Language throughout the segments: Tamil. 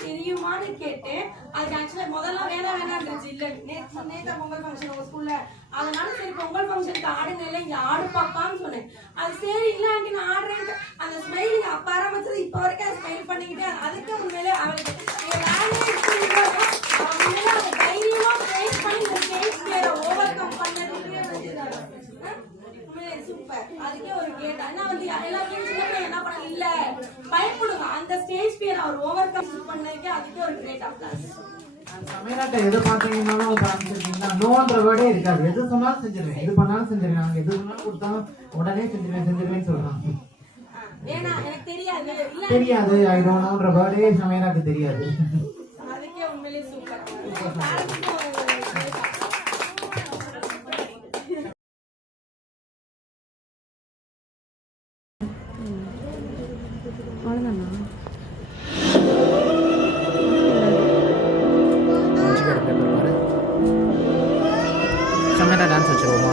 தெரியுமான்னு கேட்டேன். அதுக்கு ஆக்சுவலா முதல்ல வேணாம் இருந்துச்சு. இல்ல நேற்று பொங்கல் ஃபங்க்ஷன் உங்க ஸ்கூல்ல, அதனால சரி பொங்கல் ஃபங்க்ஷனுக்கு ஆடுங்க, இல்ல இங்க ஆடு பாப்பான்னு சொன்னேன். அது சரி இல்ல ஆண்டி நான் ஆடுறேன். அந்த ஸ்மைலிங் அப்ப ஆரம்பிச்சது இப்ப வரைக்கும் அது ஸ்மைல் பண்ணிக்கிட்டே, அதுக்கு உண்மையிலே அவளுக்கு தைரியமா ஃபேஸ் பண்ணி இந்த ஸ்டேஜ் ஃபியரை ஓவர் கம் பண்ணதுக்கு சூப்பர். அதுக்கே ஒரு கேட்டா வந்து எல்லா ஃப்ரெண்ட்ஸுமே என்ன பண்ண இல்ல பயப்படுங்க, அந்த ஸ்டேஜ் ஃபியர் அவர் ஓவர் கம் பண்ணதுக்கே அதுக்கே ஒரு கிரேட் அப்ளாஸ். சமையலாட்ட எது பாத்தீங்கன்னாலும் நோன்ற வேர்டே இருக்காது. எது சொன்னாலும் செஞ்சிருவேன், எது பண்ணாலும் செஞ்சிருவேன், நாங்க எது சொன்னாலும் கொடுத்தாலும் உடனே செஞ்சிருவேன் சொல்றாங்க. ஏன்னா எனக்கு தெரியாது ஐ டோன்ட் நோன்ற வேர்டே சமையலாட்ட தெரியாது. அதுக்கே உண்மையிலேயே சூப்பர். சமையலா டான்ஸ் வச்சுருவோமா?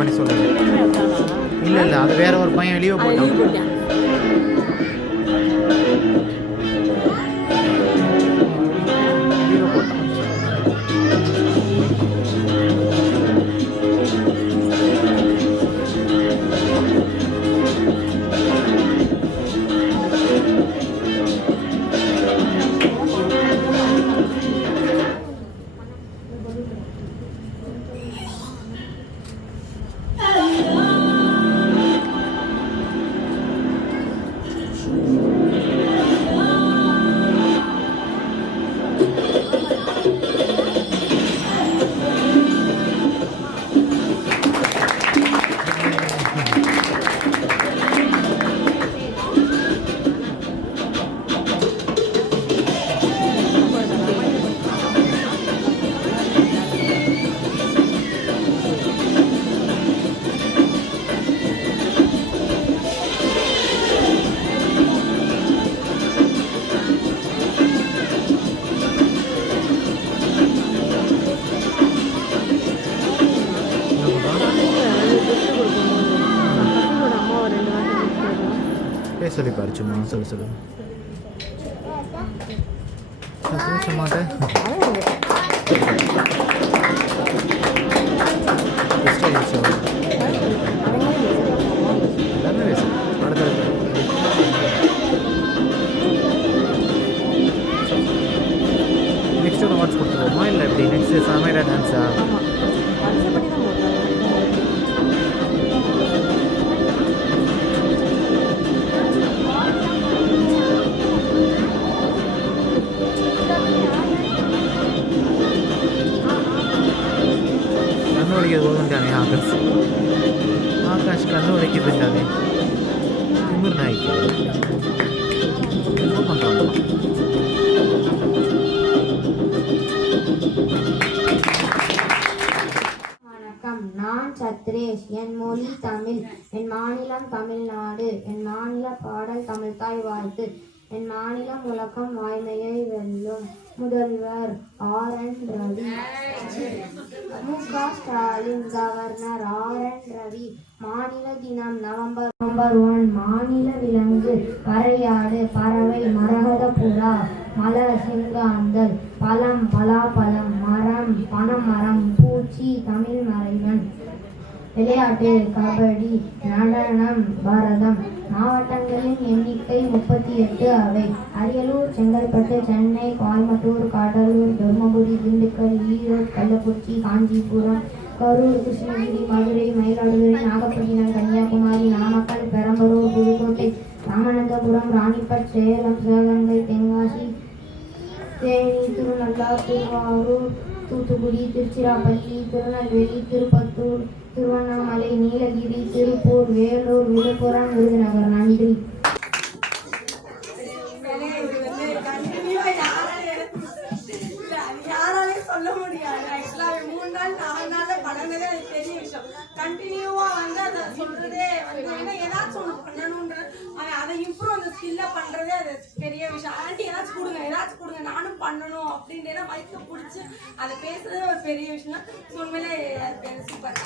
பண்ணி சொல்லுங்க. இல்லை அது வேற ஒரு பையன் வெளியே போட்டான். சொல்லி பாரு சும்மா சொல்லு மாட்டேன். நெக்ஸ்ட் ஒரு வாட்ச் கொடுத்துருவோமா இல்லை எப்படி? நெக்ஸ்ட் சமையல் டான்ஸா? Holding down the office. Akash கண்ணு உடைக்குது இல்லாதே திமிர் நாய்க்கு என்ன பண்ணுறாங்க. வணக்கம், நான் சத்ரேஷ். என் மொழி தமிழ். என் மாநிலம் தமிழ்நாடு. என் மாநில பாடல் தமிழ்தாய் வாழ்த்து. என் மாநிலம் உலகம் வாய்மையை வெல்லும். முதல்வர் RN Ravi. MK Stalin. Governor RN Ravi. மாநில தினம் நவம்பர் 1. மாநில விலங்கு வரையாடு, பறவை மரகத புறா, மலர் சிங்காந்தல், பழம் பலாப்பழம், மரம் பனைமரம், பூச்சி தமிழ் மறைவன். விளையாட்டு கபடி, நடனம் பரதம். மாவட்டங்களின் எண்ணிக்கை 38 அவை: அரியலூர், செங்கல்பட்டு, சென்னை, கோயம்புத்தூர், கடலூர், தர்மபுரி, திண்டுக்கல், ஈரோடு, கள்ளக்குறிச்சி, காஞ்சிபுரம், கரூர், கிருஷ்ணகிரி, மதுரை, மயிலாடுதுறை, நாகப்பட்டினம், கன்னியாகுமரி, நாமக்கல், பெரம்பலூர், புதுக்கோட்டை, ராமநாதபுரம், ராணிப்பட், சேலம், சிவகங்கை, தென்காசி, தேனி, திருநள்ளார், திருவாரூர், தூத்துக்குடி, திருச்சிராப்பள்ளி, திருநெல்வேலி, திருப்பத்தூர், திருவண்ணாமலை, நீலகிரி, திருப்பூர், வேலூர், விழுப்புரம், விருதுநகர். நன்றி. யாராலே சொல்ல முடியாது. ஆக்சுவலா 3 நாள் 4 நாள்ல படங்களே அது பெரிய விஷயம். கண்டினியூவா வந்து அதை சொல்றதே வந்து ஏன்னா ஏதாச்சும் ஒண்ணு பண்ணணும்ன்ற அதை இம்ப்ரூவ் அந்த ஸ்கில்ல பண்றதே அது பெரிய விஷயம். ஆண்டி ஏதாச்சும் கொடுங்க நானும் பண்ணணும் அப்படின்ற மைக்க பிடிச்சி அதை பேசுறதே ஒரு பெரிய விஷயம். உண்மையிலே சூப்பர்.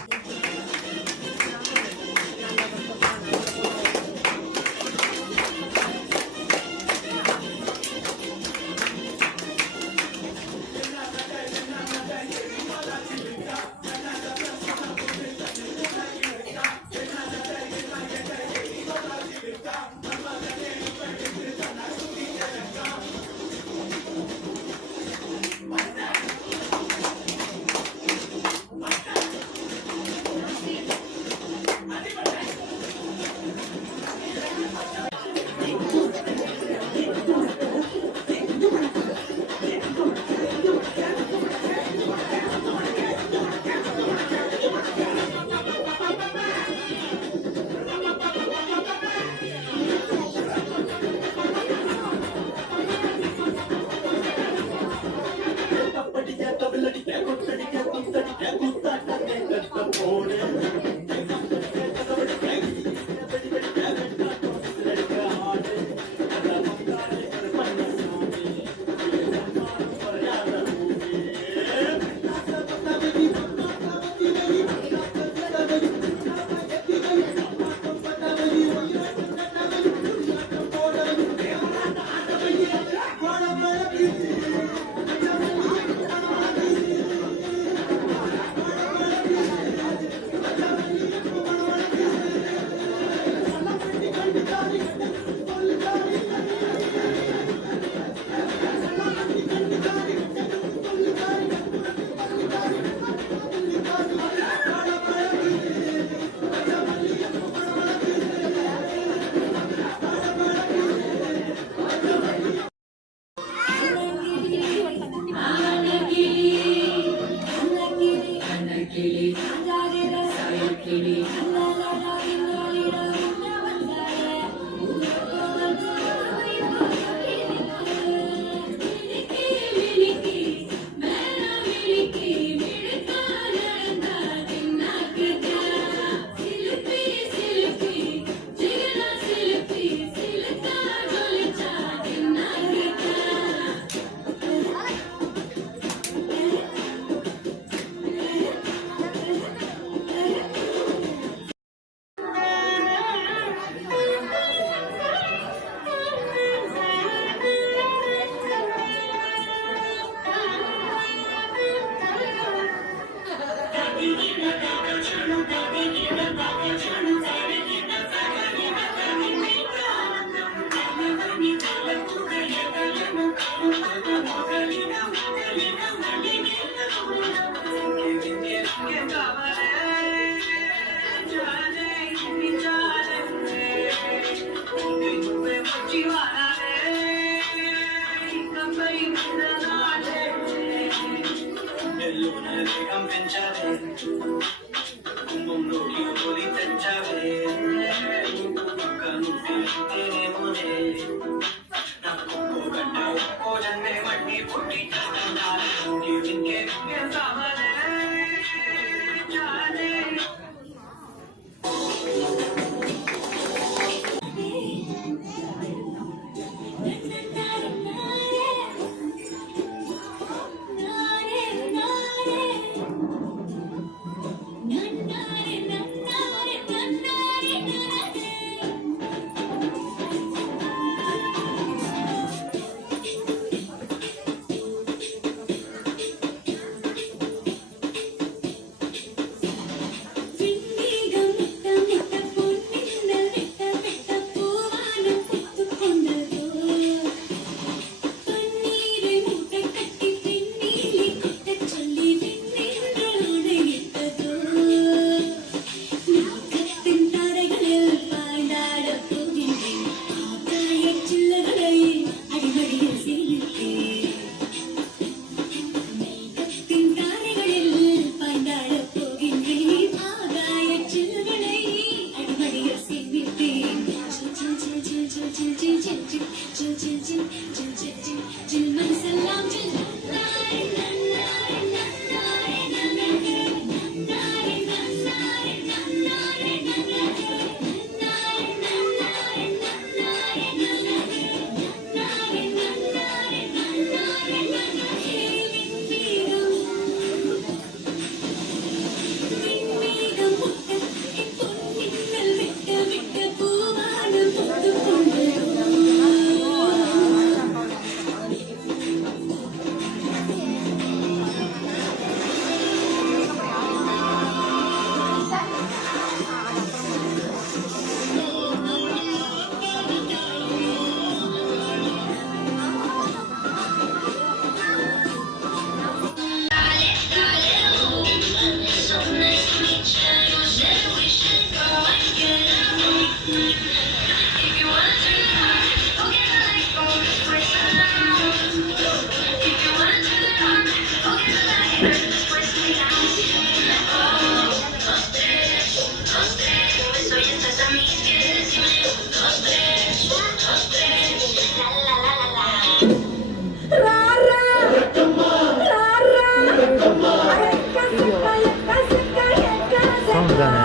சவுண்டு தானே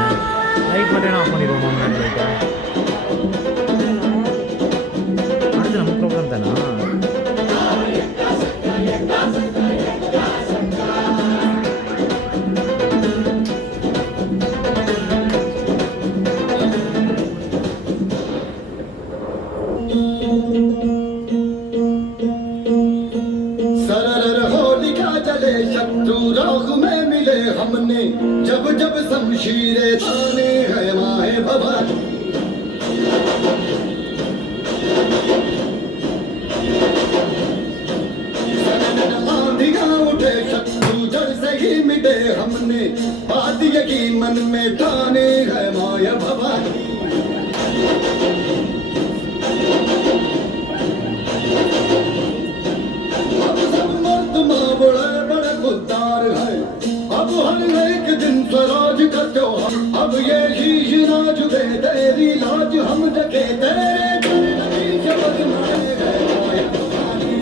லைட் மட்டும் ஆஃப் பண்ணிடுவோம் முன்னாடி லைட்டா அடுத்து நம்ம ப்ரோக்ராம் தானா हमने जब जब शमशीरें ताने है माए भवानी आंधियां उठे शत्रु जड़ से ही मिटे हमने बात यकीन मन में ठाने है माया भवानी अब सब मर्द माँ बड़े बड़े खुददार हैं अब हर एक दिन स्वराज का त्योहार अब ये शीश नाच दे तेरी लाज हम रखे तेरे शब्द माए गए माया Bhavani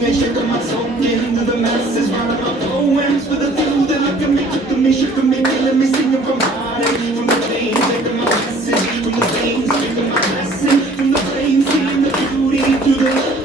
me, shaking my soul into the masses, writing my poems for the few that look at me, took me, shook me, killing me, singing from heartache, from the veins, taking my message, from the veins, taking my blessing, from the veins, seeing the beauty through the.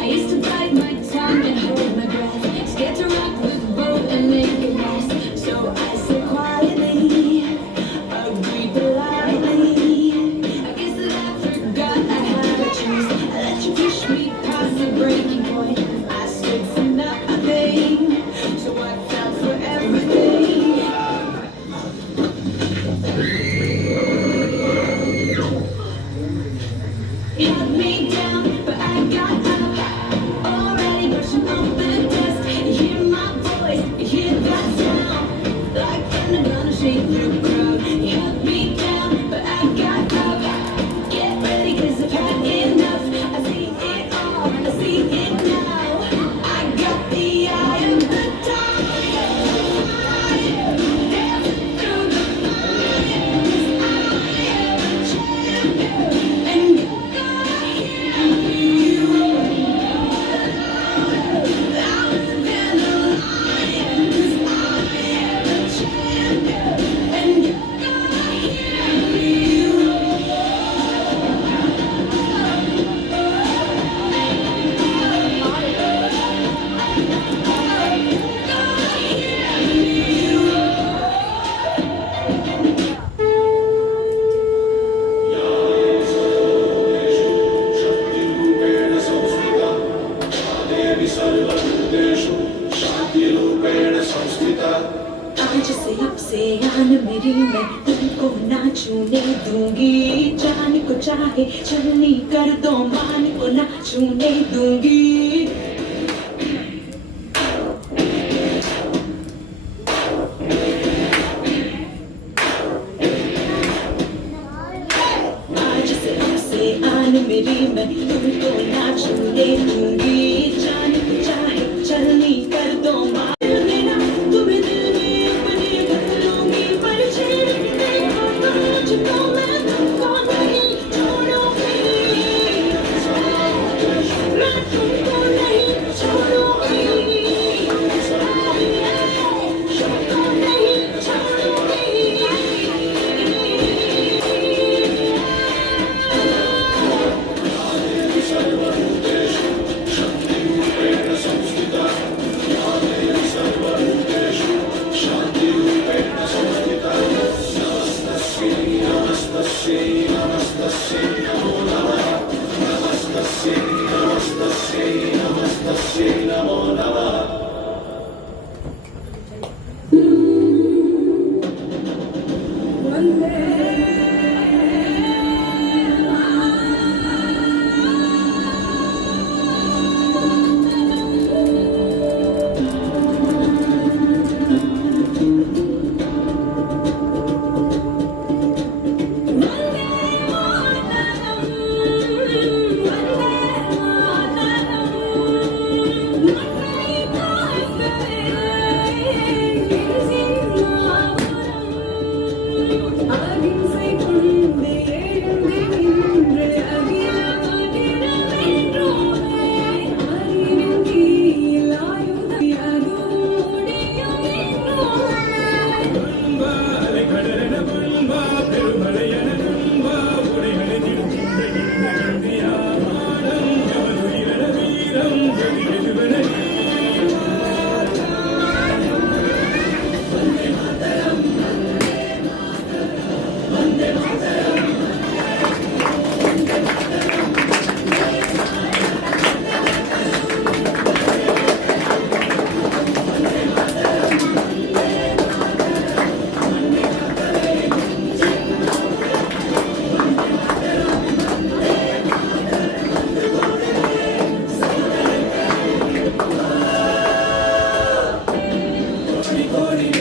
I used to bite my tongue and hold my breath, scared to rock the boat and make it last. So I said quietly, agreed politely. I guess that I forgot I had a choice. I let you push me past the breaking point. I stood for nothing, so I fell for everything. Held me down, but I got up. Already brushing off the dust. You hear my voice, you hear that sound. Like thunder gonna shake the crowd. You held me down, but I got up. Get ready, 'cause I've had enough. I see it all, I see it now. I got the eye of the tiger. Dancing through the fire. 'Cause I am a champion, and you're gonna hear me roar. Louder than a lion, 'cause I am a champion, and you're gonna hear me roar. आज से आन मेरी मैं तुमको ना छूने दूंगी। जान को चाहे चलनी कर दो, मान को ना छूने दूंगी। आज से आन मेरी मैं तुमको ना छूने दूंगी। जान को चाहे चलनी कर दो, मान लेना तुम्हें दिल में अपने कर लूंगी। पर छेड़ते हो तो मुझको, मैं तुमको नहीं छोड़ूंगी। मैं तुमको नहीं கோடி